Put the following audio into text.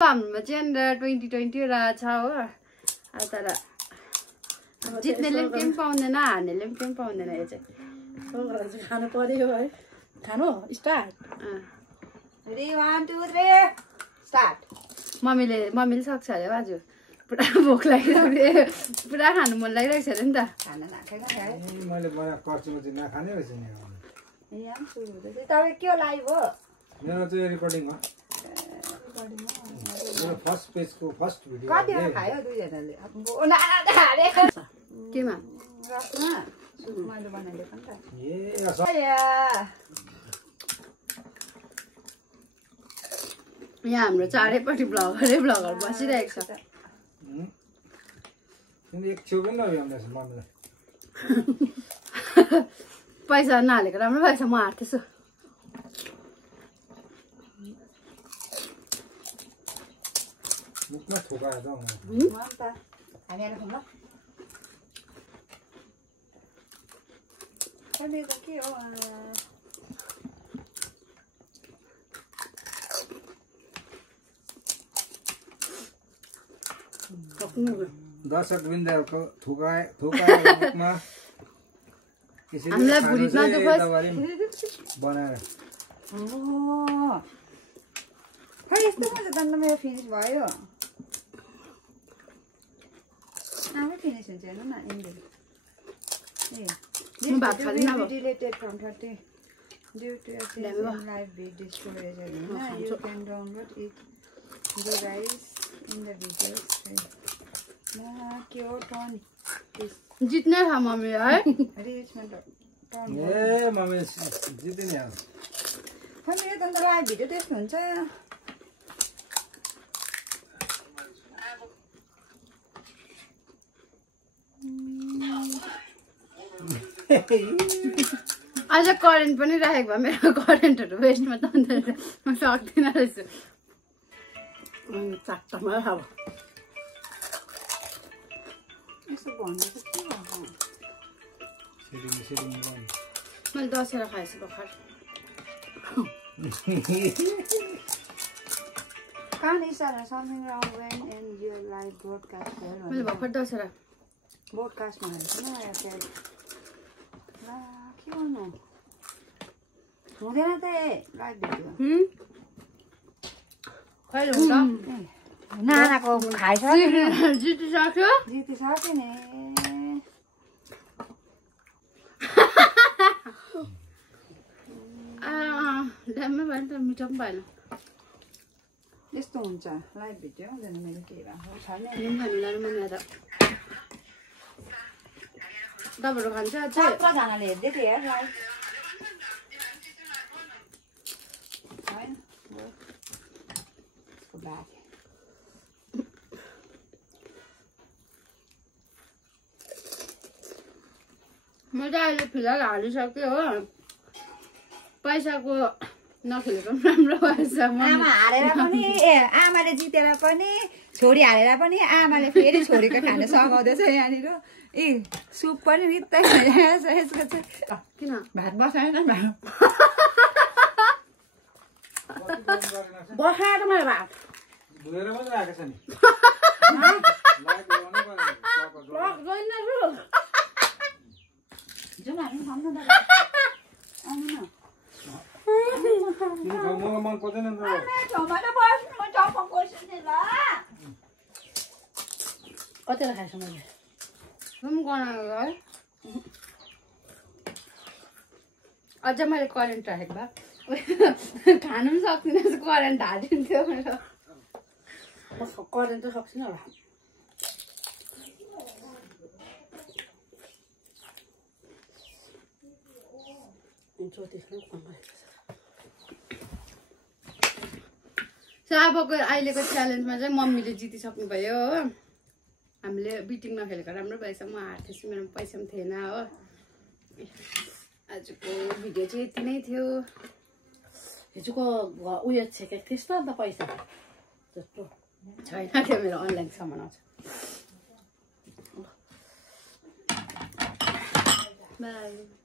हाम्रोमा चाहिँ 2020 रहेछ हो अब तर जित्नेले पनि केही पाउँदैन हार्नेले पनि केही पाउँदैन यो चाहिँ खानु पर्यो है खानु स्टार्ट रेडी 1 2 3 स्टार्ट मम्मीले सक्छ अरे आज पुरा भोक लागिरहेको पुरा खानु मन लागिरहेको छ अरे नि त खाना नखाएको छ मैले बनाएको कर्चीको चाहिँ नखाने रहेछ नि यहाँ सुरु हुँदैछ तपाईँ के लाइभ हो मेरो चाहिँ रेकर्डिङ हो मेरो फर्स्ट पेजको फर्स्ट भिडियो कतिवटा खायो दुईजनाले केमा रसमा मैले बनाइदिएको नि त यहाँ हाम्रो चारैपट्टि ब्लगर बसिरहेको छ एक छेउ पनि नभ्याउँदैछ मम्मीलाई पैसा नहालेको राम्रो भएछ म हार्दैछु मुखमा थोकाएर त हामी आएर खाऊँ ल के हो दर्शक बिन्दुहरूको थोकामा हामीलाई भुलिन बनाएर खै यस्तो मजा त मेरो फिनिस भयो आमै फिनिस हुन्छ हेर्नु न India deleted from 30 due to a live video storage. You can download it device in the videos. जित्ने था मम्मी है रिचमेन्ट ए मम्मी जित्ने नि अब खै मेरो त लाइभ भिडियो त्यस्तो हुन्छ आज करेन्ट पनि राखेको भए मेरो करेन्टहरू वेस्टमा त म सक्दिनँ रहेछु चारटामा अब यसो भन्नु त के सेटिङ मैले दसेर खाएछु भर्खर Can't is something wrong when in your live broadcast? मैले भर्खर दसेर Broadcast मा हाल्छ न यार ला के गर्नु हुँदैन त लाइभ भिडियो कहिले हुन्छ नानाको खाइसक्यो जितिसक्यो जितिसक्यो नि ड्याममा भयो नि त मिठो पनि भएन यस्तो हुन्छ लाइभ भिडियो हुँदैन मेरो के भएको छैन हामीलाई मम्मीलाई त तपाईँहरू खान्छ चाहिँ कतिजनाले हेर्दै थियो यार लाइभ होइन म चाहिँ अहिले फिलहाल हालिसक्यो हो पैसाको नखेलेको पनि राम्रो भएछ आमा हारेर पनि आमाले जितेर पनि छोरी हारेर पनि आमाले फेरि छोरीको खाना सघाउँदैछ यहाँनिर ए सुप पनि रित्तै खाइरहेको छ यसको चाहिँ किन भात बसाएन भात बसाएर मैले भात धोएर पनि राखेको छ नि जाउँ हामी खाऊँ न आउनु न मलाई मन पर्दैन नि कतिवटा खाएछ मैले रुम गनाएको है अझ मैले करेन्ट राखेको भए खानु पनि सक्दिनँ करेन्ट हालिदिन्थ्यो मेरो करेन्ट त सक्छिन होला अबको अहिलेको च्यालेन्जमा चाहिँ मम्मीले जितिसक्नु भयो हो हामीले बिटिङ नखेलेको राम्रो भएछ म हार्थेछु मेरो पैसा पनि थिएन हो आजको भिडियो चाहिँ यति नै थियो हिजोको उयो छेकेको थिएछ त अन्त पैसा जस्तो छैन त्यो मेरो अनलाइन सामान आउँछ बाई